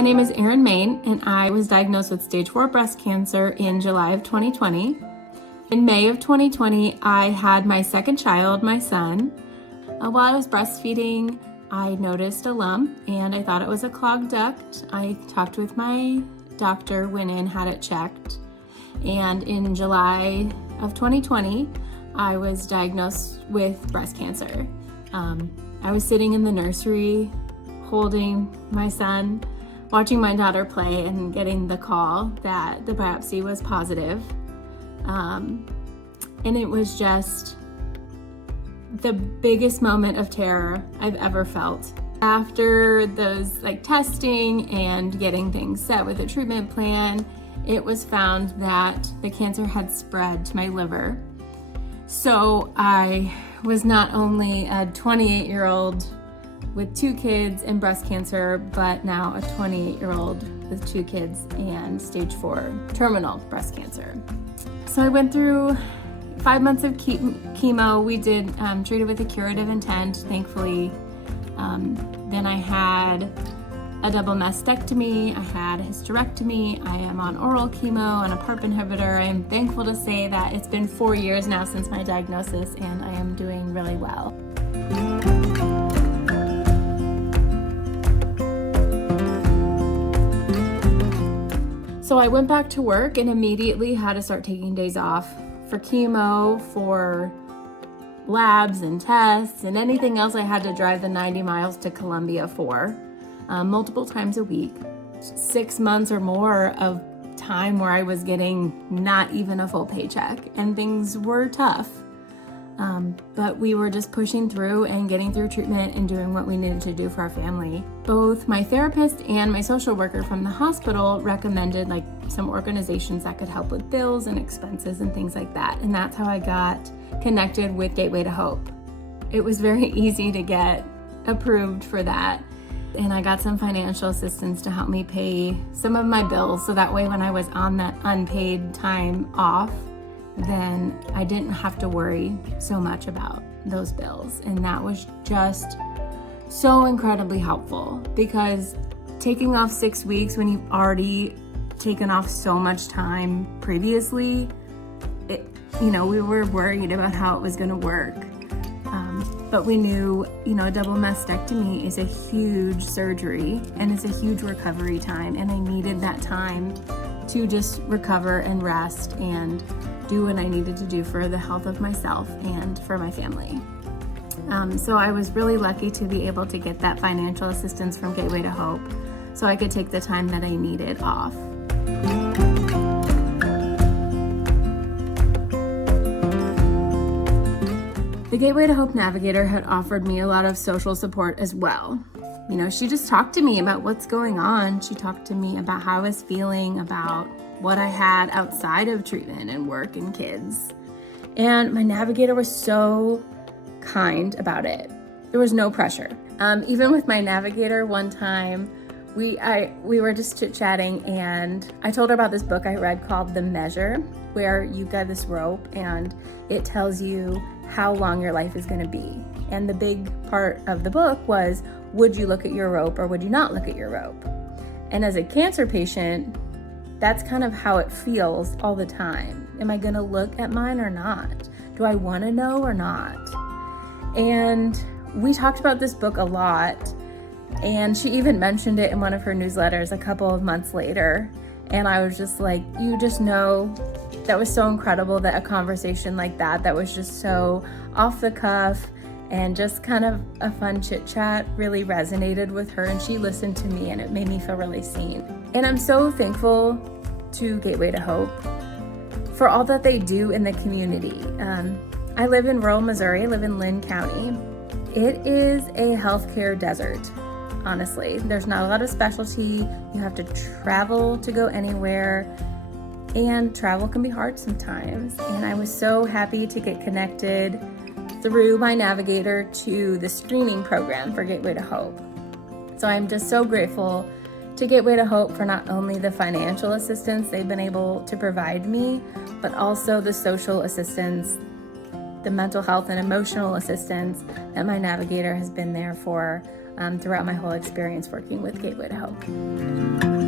My name is Erin and I was diagnosed with stage 4 breast cancer in July of 2020. In May of 2020, I had my second child, my son. While I was breastfeeding, I noticed a lump and I thought it was a clogged duct. I talked with my doctor, went in, had it checked. And in July of 2020, I was diagnosed with breast cancer. I was sitting in the nursery holding my son, watching my daughter play and getting the call that the biopsy was positive. And it was just the biggest moment of terror I've ever felt. After those testing and getting things set with a treatment plan, it was found that the cancer had spread to my liver. So I was not only a 28-year-old with 2 kids and breast cancer, but now a 28-year-old with 2 kids and stage 4 terminal breast cancer. So I went through 5 months of chemo. We did treated with a curative intent, thankfully. Then I had a double mastectomy, I had a hysterectomy, I am on oral chemo and a PARP inhibitor. I am thankful to say that it's been 4 years now since my diagnosis and I am doing really well. So I went back to work and immediately had to start taking days off for chemo, for labs and tests, and anything else I had to drive the 90 miles to Columbia for. Multiple times a week, 6 months or more of time where I was getting not even a full paycheck, and things were tough. But we were just pushing through and getting through treatment and doing what we needed to do for our family. Both my therapist and my social worker from the hospital recommended some organizations that could help with bills and expenses and things like that. And that's how I got connected with Gateway to Hope. It was very easy to get approved for that. And I got some financial assistance to help me pay some of my bills. So that way when I was on that unpaid time off, then I didn't have to worry so much about those bills. And that was just so incredibly helpful, because taking off 6 weeks when you've already taken off so much time previously, we were worried about how it was going to work. But we knew, a double mastectomy is a huge surgery and it's a huge recovery time. And I needed that time to just recover and rest and do what I needed to do for the health of myself and for my family. So I was really lucky to be able to get that financial assistance from Gateway to Hope so I could take the time that I needed off. The Gateway to Hope navigator had offered me a lot of social support as well. She just talked to me about what's going on. She talked to me about how I was feeling, about what I had outside of treatment and work and kids. And my navigator was so kind about it. There was no pressure. Even with my navigator, one time we were just chit-chatting and I told her about this book I read called The Measure, where you get this rope and it tells you how long your life is going to be. And the big part of the book was, would you look at your rope or would you not look at your rope? And as a cancer patient, that's kind of how it feels all the time. Am I going to look at mine or not? Do I want to know or not? And we talked about this book a lot, and she even mentioned it in one of her newsletters a couple of months later. And I was just like, you just know, that was so incredible that a conversation like that was just so off the cuff and just kind of a fun chit chat really resonated with her, and she listened to me and it made me feel really seen. And I'm so thankful to Gateway to Hope for all that they do in the community. I live in rural Missouri, I live in Lynn County. It is a healthcare desert, honestly. There's not a lot of specialty. You have to travel to go anywhere, and travel can be hard sometimes. And I was so happy to get connected through my navigator to the screening program for Gateway to Hope. So I'm just so grateful to Gateway to Hope for not only the financial assistance they've been able to provide me, but also the social assistance, the mental health and emotional assistance that my navigator has been there for throughout my whole experience working with Gateway to Hope.